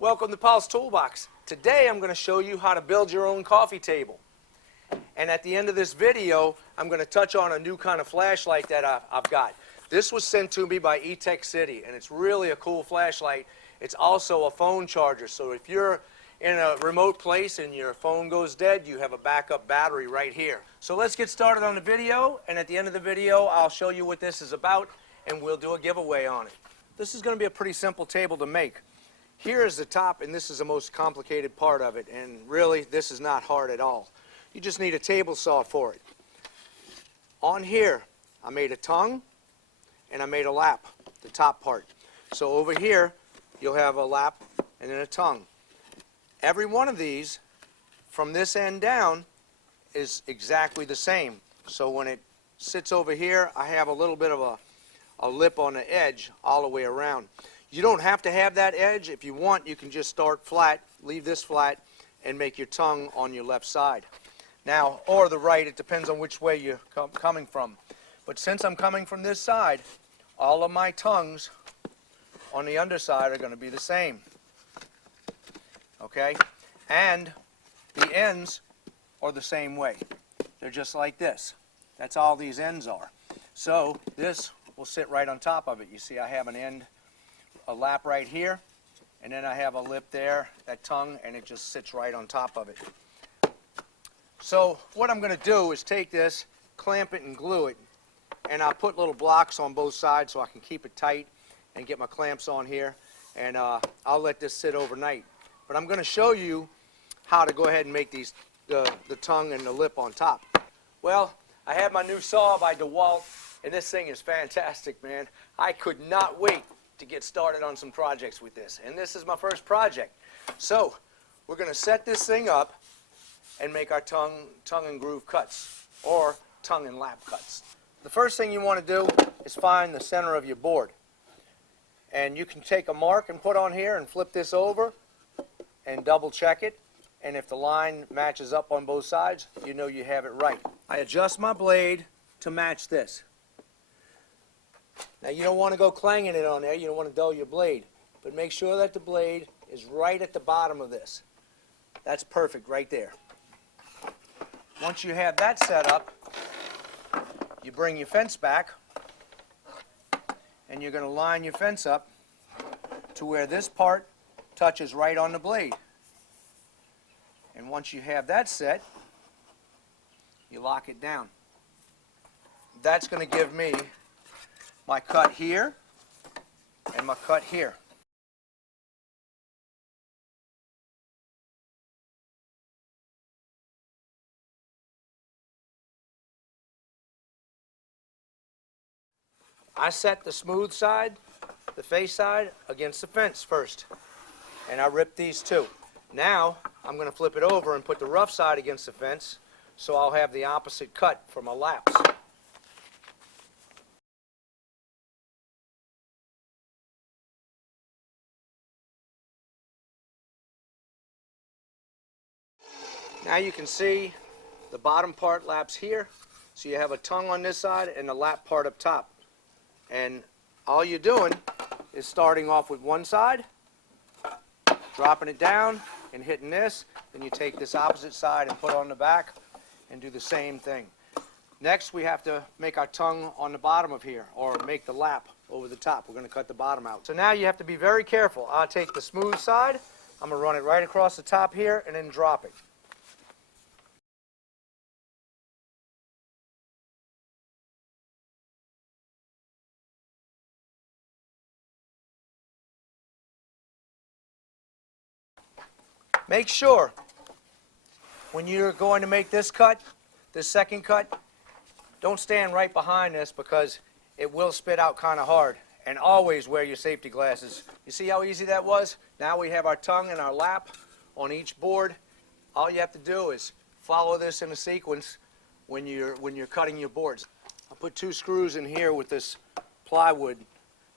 Welcome to Paul's Toolbox. Today I'm going to show you how to build your own coffee table. And at the end of this video, I'm going to touch on a new kind of flashlight that I've got. This was sent to me by eTech City, and it's really a cool flashlight. It's also a phone charger, so if you're in a remote place and your phone goes dead, you have a backup battery right here. So let's get started on the video, and at the end of the video, I'll show you what this is about, and we'll do a giveaway on it. This is going to be a pretty simple table to make. Here is the top, and this is the most complicated part of it, and really this is not hard at all. You just need a table saw for it. On here I made a tongue and I made a lap, the top part. So over here you'll have a lap and then a tongue. Every one of these from this end down is exactly the same. So when it sits over here, I have a little bit of a lip on the edge all the way around. You don't have to have that edge. If you want, you can just start flat, leave this flat, and make your tongue on your left side. Now, or the right, it depends on which way you're coming from. But since I'm coming from this side, all of my tongues on the underside are going to be the same. Okay? And the ends are the same way. They're just like this. That's all these ends are. So this will sit right on top of it. You see I have an end, a lap right here, and then I have a lip there, that tongue, and it just sits right on top of it. So what I'm going to do is take this, clamp it and glue it, and I'll put little blocks on both sides so I can keep it tight and get my clamps on here, and I'll let this sit overnight. But I'm going to show you how to go ahead and make these the tongue and the lip on top. Well, I have my new saw by DeWalt, and this thing is fantastic, man. I could not wait to get started on some projects with this, and this is my first project. So we're going to set this thing up and make our tongue and groove cuts, or tongue and lap cuts. The first thing you want to do is find the center of your board, and you can take a mark and put on here and flip this over and double check it, and if the line matches up on both sides, you know you have it right. I adjust my blade to match this. Now you don't want to go clanging it on there, you don't want to dull your blade, but make sure that the blade is right at the bottom of this. That's perfect right there. Once you have that set up, you bring your fence back, and you're going to line your fence up to where this part touches right on the blade. And once you have that set, you lock it down. That's going to give me my cut here and my cut here. I set the smooth side, the face side, against the fence first, and I ripped these two. Now I'm going to flip it over and put the rough side against the fence, so I'll have the opposite cut for my laps. Now you can see the bottom part laps here, so you have a tongue on this side and the lap part up top. And all you're doing is starting off with one side, dropping it down and hitting this, then you take this opposite side and put on the back and do the same thing. Next we have to make our tongue on the bottom of here, or make the lap over the top. We're going to cut the bottom out. So now you have to be very careful. I'll take the smooth side, I'm going to run it right across the top here and then drop it. Make sure when you're going to make this cut, this second cut, don't stand right behind this because it will spit out kind of hard. And always wear your safety glasses. You see how easy that was? Now we have our tongue and our lap on each board. All you have to do is follow this in a sequence when you're cutting your boards. I'll put 2 screws in here with this plywood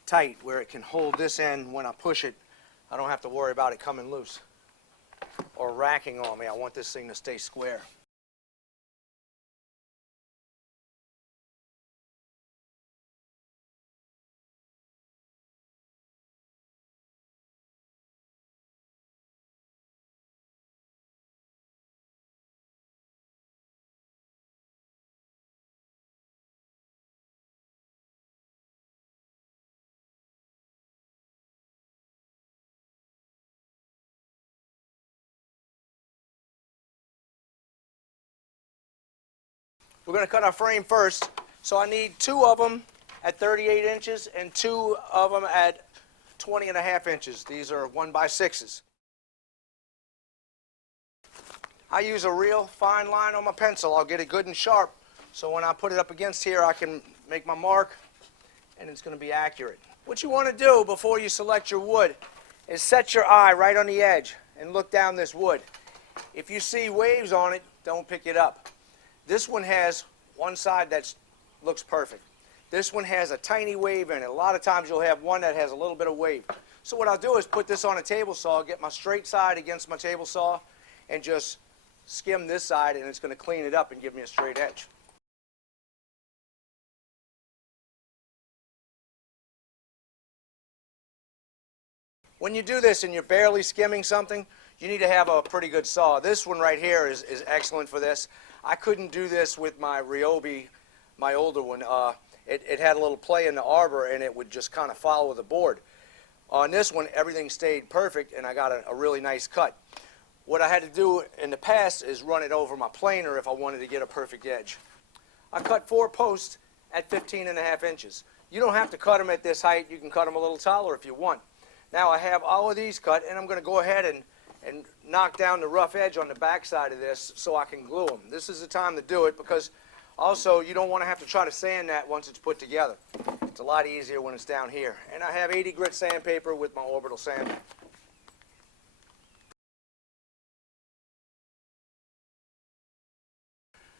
tight where it can hold this end when I push it. I don't have to worry about it coming loose or racking on me. I want this thing to stay square. We're going to cut our frame first. So I need 2 of them at 38 inches and 2 of them at 20.5 inches. These are 1x6s. I use a real fine line on my pencil. I'll get it good and sharp, so when I put it up against here, I can make my mark, and it's going to be accurate. What you want to do before you select your wood is set your eye right on the edge and look down this wood. If you see waves on it, don't pick it up. This one has one side that looks perfect. This one has a tiny wave in it. A lot of times you'll have one that has a little bit of wave. So what I'll do is put this on a table saw, get my straight side against my table saw, and just skim this side, and it's going to clean it up and give me a straight edge. When you do this and you're barely skimming something, you need to have a pretty good saw. This one right here is excellent for this. I couldn't do this with my Ricalde, my older one. It had a little play in the arbor, and it would just kind of follow the board. On this one, everything stayed perfect, and I got a really nice cut. What I had to do in the past is run it over my planer if I wanted to get a perfect edge. I cut 4 posts at 15.5 inches. You don't have to cut them at this height. You can cut them a little taller if you want. Now I have all of these cut, and I'm going to go ahead and knock down the rough edge on the back side of this so I can glue them. This is the time to do it, because also you don't want to have to try to sand that once it's put together. It's a lot easier when it's down here. And I have 80 grit sandpaper with my orbital sander.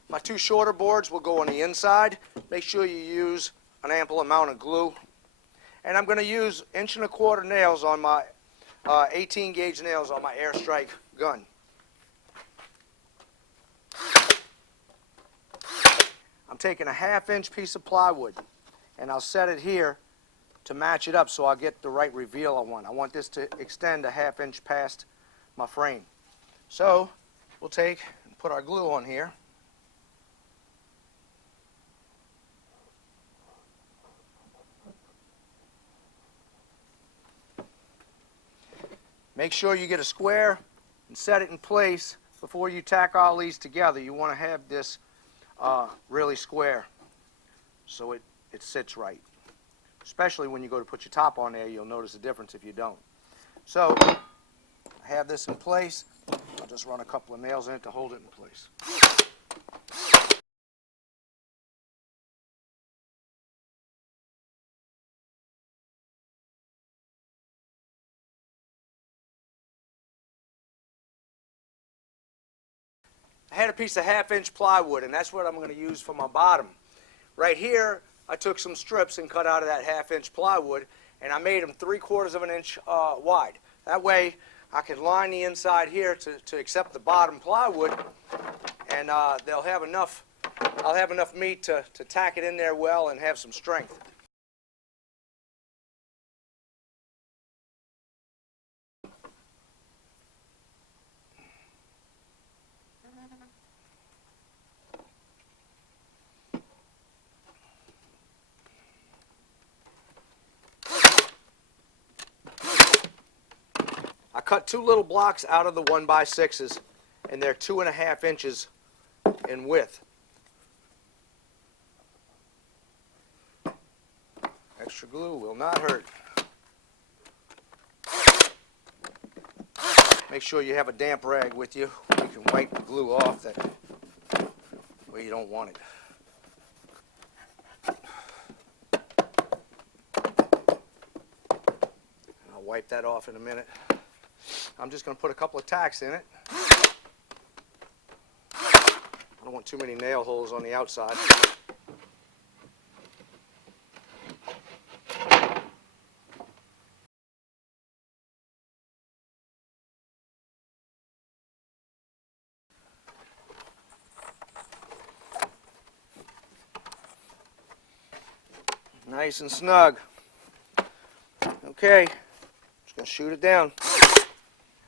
My 2 shorter boards will go on the inside. Make sure you use an ample amount of glue. And I'm going to use 1¼ inch nails on my 18 gauge nails on my airstrike gun. I'm taking a 1/2 inch piece of plywood, and I'll set it here to match it up so I'll get the right reveal I want. I want this to extend a 1/2 inch past my frame. So we'll take and put our glue on here. Make sure you get a square and set it in place before you tack all these together. You want to have this really square so it sits right. Especially when you go to put your top on there, you'll notice a difference if you don't. So I have this in place. I'll just run a couple of nails in it to hold it in place. I had a piece of 1/2 inch plywood, and that's what I'm going to use for my bottom. Right here, I took some strips and cut out of that 1/2 inch plywood, and I made them 3/4 inch wide. That way, I can line the inside here to accept the bottom plywood, and they'll have enough. I'll have enough meat to tack it in there well and have some strength. I cut 2 little blocks out of the 1x6s, and they're 2.5 inches in width. Extra glue will not hurt. Make sure you have a damp rag with you. You can wipe the glue off that way you don't want it. I'll wipe that off in a minute. I'm just going to put a couple of tacks in it. I don't want too many nail holes on the outside. Nice and snug. Okay, just going to shoot it down.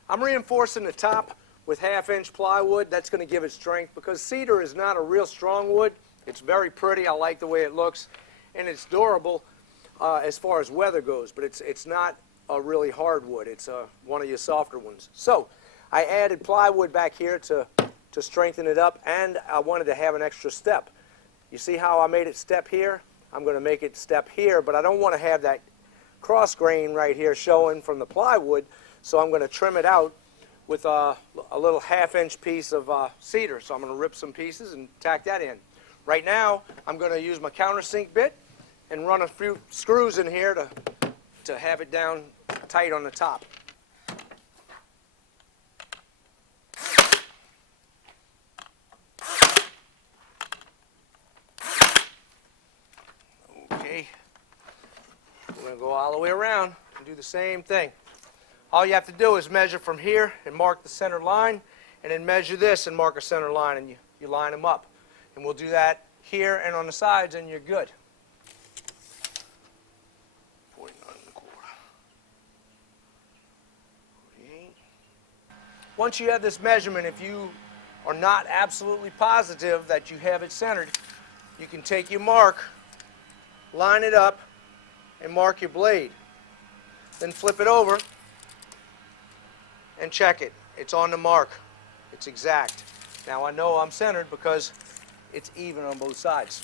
I'm reinforcing the top with 1/2 inch plywood. That's going to give it strength, because cedar is not a real strong wood. It's very pretty. I like the way it looks, and it's durable as far as weather goes, but it's not a really hard wood. It's one of your softer ones. So I added plywood back here to strengthen it up, and I wanted to have an extra step. You see how I made it step here? I'm going to make it step here, but I don't want to have that cross grain right here showing from the plywood, so I'm going to trim it out with a little half-inch piece of cedar. So I'm going to rip some pieces and tack that in. Right now, I'm going to use my countersink bit and run a few screws in here to have it down tight on the top. Okay, we're going to go all the way around and do the same thing. All you have to do is measure from here and mark the center line, and then measure this and mark a center line, and you line them up. And we'll do that here and on the sides, and you're good. 49 1/4. 48. Once you have this measurement, if you are not absolutely positive that you have it centered, you can take your mark, line it up, and mark your blade. Then flip it over and check it. It's on the mark. It's exact. Now I know I'm centered because it's even on both sides.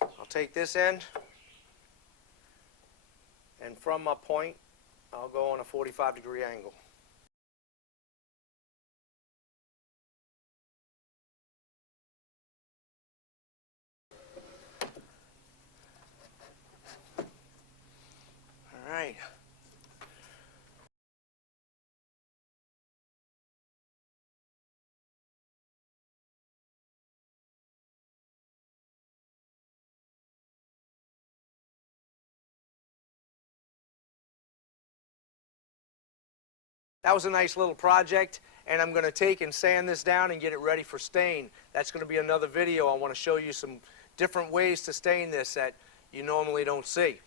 I'll take this end, and from my point, I'll go on a 45-degree angle. All right. That was a nice little project, and I'm going to take and sand this down and get it ready for stain. That's going to be another video. I want to show you some different ways to stain this that you normally don't see.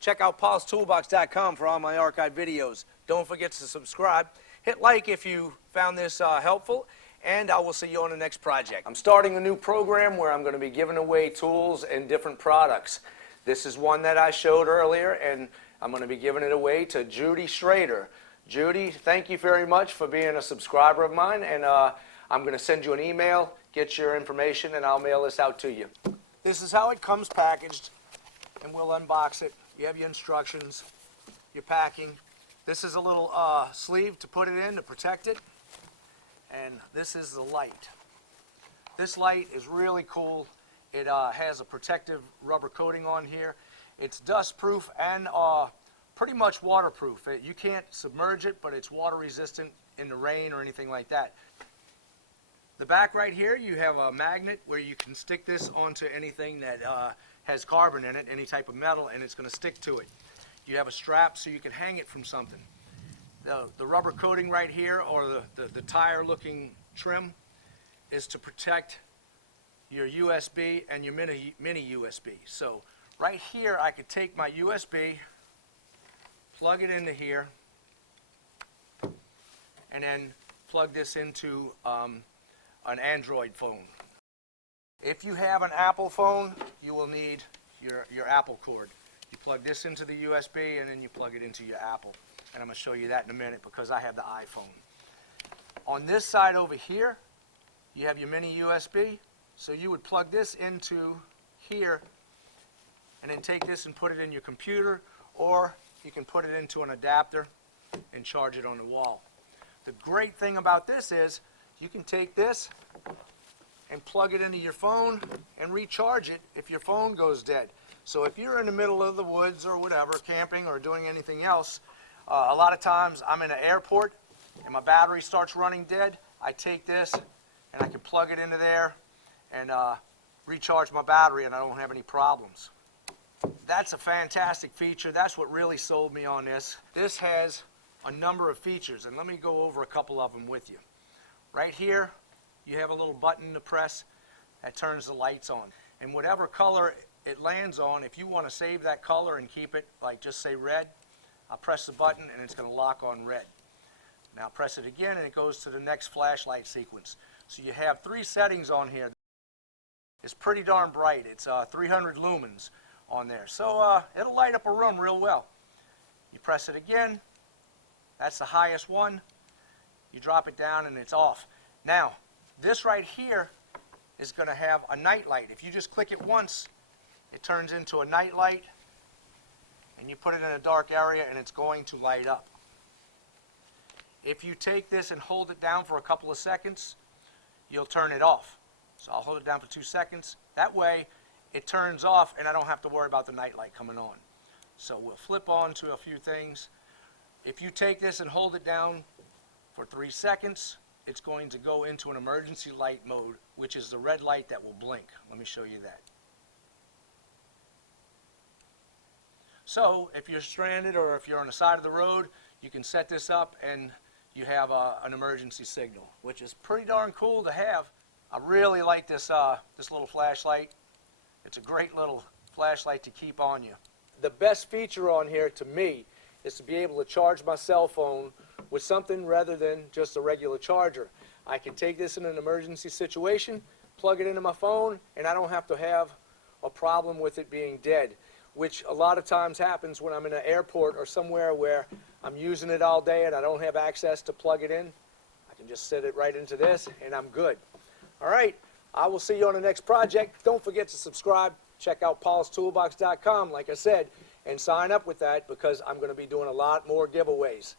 Check out paulstoolbox.com for all my archived videos. Don't forget to subscribe. Hit like if you found this helpful, and I will see you on the next project. I'm starting a new program where I'm going to be giving away tools and different products. This is one that I showed earlier, and I'm going to be giving it away to Judy Schrader. Judy, thank you very much for being a subscriber of mine, and I'm going to send you an email, get your information, and I'll mail this out to you. This is how it comes packaged, and we'll unbox it. You have your instructions, your packing. This is a little sleeve to put it in to protect it, and this is the light. This light is really cool. It has a protective rubber coating on here. It's dust proof and pretty much waterproof. You can't submerge it, but it's water resistant in the rain or anything like that. The back right here, you have a magnet where you can stick this onto anything that has carbon in it, any type of metal, and it's going to stick to it. You have a strap so you can hang it from something. The rubber coating right here, or the tire looking trim, is to protect your USB and your mini USB. So right here I could take my USB, plug it into here, and then plug this into an Android phone. If you have an Apple phone, you will need your Apple cord. You plug this into the USB, and then you plug it into your Apple. And I'm going to show you that in a minute because I have the iPhone. On this side over here, you have your mini USB. So you would plug this into here, and then take this and put it in your computer, or you can put it into an adapter and charge it on the wall. The great thing about this is you can take this and plug it into your phone and recharge it if your phone goes dead. So if you're in the middle of the woods or whatever, camping or doing anything else, a lot of times I'm in an airport and my battery starts running dead, I take this and I can plug it into there and recharge my battery, and I don't have any problems. That's a fantastic feature. That's what really sold me on this. This has a number of features, and let me go over a couple of them with you. Right here, you have a little button to press that turns the lights on. And whatever color it lands on, if you want to save that color and keep it, like just say red, I'll press the button and it's going to lock on red. Now press it again and it goes to the next flashlight sequence. So you have 3 settings on here. It's pretty darn bright. It's 300 lumens on there. So it'll light up a room real well. You press it again, That's the highest one. You drop it down and it's off. Now, this right here is going to have a night light. If you just click it once, it turns into a night light, and you put it in a dark area and it's going to light up. If you take this and hold it down for a couple of seconds, you'll turn it off. So I'll hold it down for 2 seconds. That way it turns off and I don't have to worry about the night light coming on. So we'll flip on to a few things. If you take this and hold it down for 3 seconds, it's going to go into an emergency light mode, which is the red light that will blink. Let me show you that. So if you're stranded or if you're on the side of the road, you can set this up and you have an emergency signal, which is pretty darn cool to have. I really like this, this little flashlight. It's a great little flashlight to keep on you. The best feature on here to me is to be able to charge my cell phone with something rather than just a regular charger. I can take this in an emergency situation, plug it into my phone, and I don't have to have a problem with it being dead, which a lot of times happens when I'm in an airport or somewhere where I'm using it all day and I don't have access to plug it in. I can just set it right into this and I'm good. All right, I will see you on the next project. Don't forget to subscribe. Check out paulstoolbox.com, like I said, and sign up with that because I'm going to be doing a lot more giveaways.